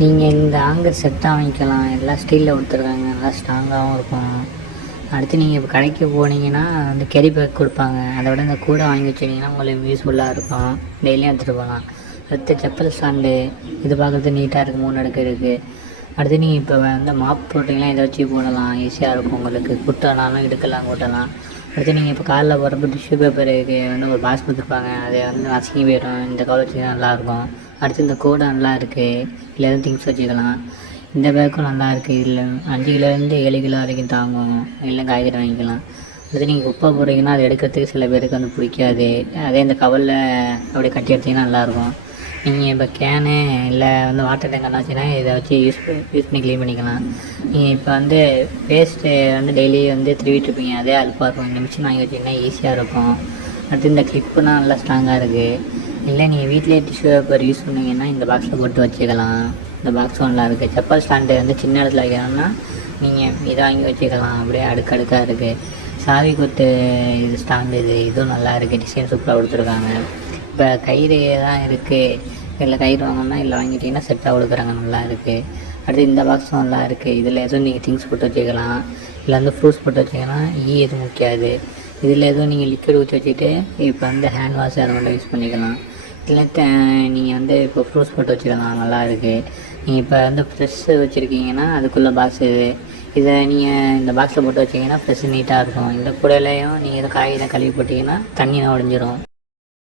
நீங்கள் இந்த ஆங்கர் செட்டாக வாங்கிக்கலாம். எல்லாம் ஸ்டீலில் கொடுத்துருக்காங்க, நல்லா ஸ்ட்ராங்காகவும் இருக்கும். அடுத்து நீங்கள் இப்போ கடைக்கு போனீங்கன்னா வந்து கேரி பேக் கொடுப்பாங்க. அதை விட இந்த கூடை வாங்கி வச்சிங்கன்னா உங்களுக்கு யூஸ்ஃபுல்லாக இருக்கும், டெய்லியும் எடுத்துகிட்டு போகலாம். அடுத்து செப்பல் ஸ்டாண்டு, இது பார்க்குறது நீட்டாக இருக்குது, 3 அடுக்கு இருக்குது. அடுத்து நீங்கள் இப்போ வந்து மாப் போட்டிங்கன்னா இதை வச்சு போடலாம், ஈஸியாக இருக்கும் உங்களுக்கு. குட்டனாலும் எடுக்கலாம், கூட்டலாம். அடுத்து நீங்கள் இப்போ காலில் போகிறப்ப டிஷ்யூ பேப்பருக்கு வந்து ஒரு பாக்ஸ் கொடுத்துருப்பாங்க, அதை வந்து நசுங்கி போயிடும். இந்த கவர் வச்சு நல்லாயிருக்கும். அடுத்து இந்த கூடை நல்லா இருக்குது, இல்லை எதுவும் திங்ஸ் வச்சுக்கலாம். இந்த பேக்கும் நல்லா இருக்குது, இதில் 5 கிலோலேருந்து 7 கிலோ வரைக்கும் தாங்கும், இல்லை காய்கறி வாங்கிக்கலாம். அடுத்து நீங்கள் குப்பை போடுறீங்கன்னா அதை எடுக்கிறதுக்கு சில பேருக்கு வந்து பிடிக்காது, அதே இந்த கவரில் அப்படியே கட்டி எடுத்திங்கன்னா நல்லாயிருக்கும். நீங்கள் இப்போ கேனு இல்லை வந்து வாட்டர் டேங்க் என்னாச்சுன்னா இதை வச்சு யூஸ் பண்ணி க்ளீன் பண்ணிக்கலாம். நீங்கள் இப்போ வந்து வேஸ்ட்டு வந்து டெய்லி வந்து திருவிட்டுருப்பீங்க, அதே அழுப்பாக இருக்கும். இந்த மிஷின் வாங்கி வச்சிங்கன்னா ஈஸியாக இருக்கும். அடுத்து இந்த கிளிப்புனா நல்லா ஸ்ட்ராங்காக இருக்குது. இல்லை நீங்கள் வீட்டிலே டிஷ்யூ பேப்பர் யூஸ் பண்ணிங்கன்னா இந்த பாக்ஸில் போட்டு வச்சுக்கலாம். இந்த பாக்ஸும் நல்லா இருக்குது. செப்பல் ஸ்டாண்டு வந்து சின்ன இடத்துல வைக்கணும்னா நீங்கள் இதை வாங்கி வச்சுக்கலாம், அப்படியே அடுக்கடுக்காக இருக்குது. சாவி கொத்து இது ஸ்டாண்டு, இதுவும் நல்லா இருக்குது, டிசைன் சூப்பராக கொடுத்துருக்காங்க. இப்போ கயிறு தான் இருக்குது, இல்லை கயிறு வாங்கணும்னா இல்லை வாங்கிட்டிங்கன்னா செட்டாக கொடுக்குறாங்க, நல்லா இருக்குது. அடுத்து இந்த பாக்ஸும் நல்லா இருக்குது. இதில் எதுவும் நீங்கள் திங்ஸ் போட்டு வச்சுக்கலாம், இல்லை வந்து ஃப்ரூட்ஸ் போட்டு வச்சுக்கலாம், எதுவும் முக்கியாது. இதில் எதுவும் நீங்கள் லிக்விட் ஊற்றி வச்சுட்டு இப்போ வந்து ஹேண்ட் வாஷ் அதை மட்டும் யூஸ் பண்ணிக்கலாம். இல்லை நீங்கள் வந்து இப்போ ஃப்ரூட்ஸ் போட்டு வச்சுக்கலாம், நல்லா இருக்குது. நீங்கள் இப்போ வந்து ஃப்ரெஷ்ஷு வச்சுருக்கீங்கன்னா அதுக்குள்ளே பாக்ஸ் இதை நீங்கள் இந்த பாக்ஸில் போட்டு வச்சிங்கன்னா ஃப்ரெஷ்ஷு நீட்டாக இருக்கும். இந்த கூடையிலையும் நீங்கள் எதுவும் காய்கறி கழுவி போட்டிங்கன்னா தண்ணியெலாம் உடஞ்சிரும்.